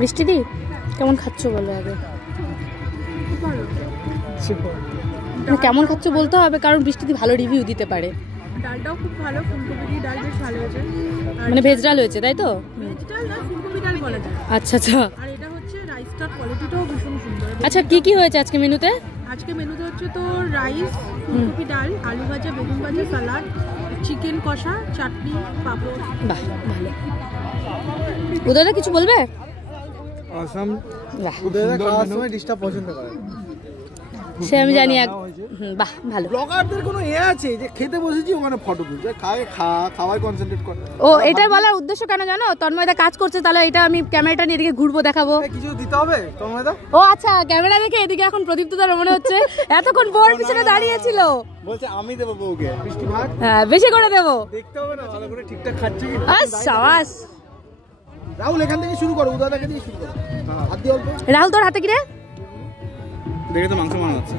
বৃষ্টি দি কেমন খাচ্ছ বলো আগে? কেমন খাচ্ছ বলতে হবে, কারণ বৃষ্টি দি ভালো রিভিউ দিতে পারে। ডালটাও খুব ভালো, ফুলকপি ডাল বেশ ভালো হয়েছে, মানে ভেজ ডাল হয়েছে তাই তো? ভেজ ডাল না, ফুলকপি ডাল বলা যায়। আচ্ছা আচ্ছা। আর এটা হচ্ছে রাইসটার কোয়ালিটিটাও ভীষণ সুন্দর। আচ্ছা কি কি হয়েছে আজকে মেনুতে? আজকে মেনুতে হচ্ছে তো রাইস, ফুলকপি ডাল, আলু ভাজা, বেগুন ভাজা, সালাড, চিকেন কষা, চাটনি, পাঁপড়। বাহ ভালো। উদয়দা কিছু বলবে? আসাম বাহ উদয়দা খাওয়ার সময় ডিস্টার্ব পছন্দ করে, সে আমি জানি। বাহ ভালো। ব্লগারদের কোনো আছে যে খেতে বসেছি ওখানে ফটো তুলছে, খাওয়ায় কনসেন্ট্রেট করে। ও এটা বলার উদ্দেশ্য কেন জানো? তন্ময়দা কাজ করছে, তাহলে এটা আমি ক্যামেরাটা নিয়ে এদিকে ঘুরবো, দেখাবো। কিছু দিতে হবে তন্ময়দা? ও আচ্ছা, ক্যামেরা দেখে এদিকে এখন প্রদীপ্তদার মনে হচ্ছে এতক্ষণ বোর পিছনে দাঁড়িয়ে ছিল। বলছে আমি দেবো বউকে বৃষ্টি ভাত। হ্যাঁ বেশি করে দেবো, দেখতে হবে না ভালো করে ঠিকঠাক খাচ্ছে কি। সাবাস রাহুল, এখান থেকে শুরু করো, উদয়দাকে দিয়ে শুরু করো। হাত দিয়ে অল্প। রাহুল তোর হাতে কি রে? দেখে তো মাংস বানাচ্ছে।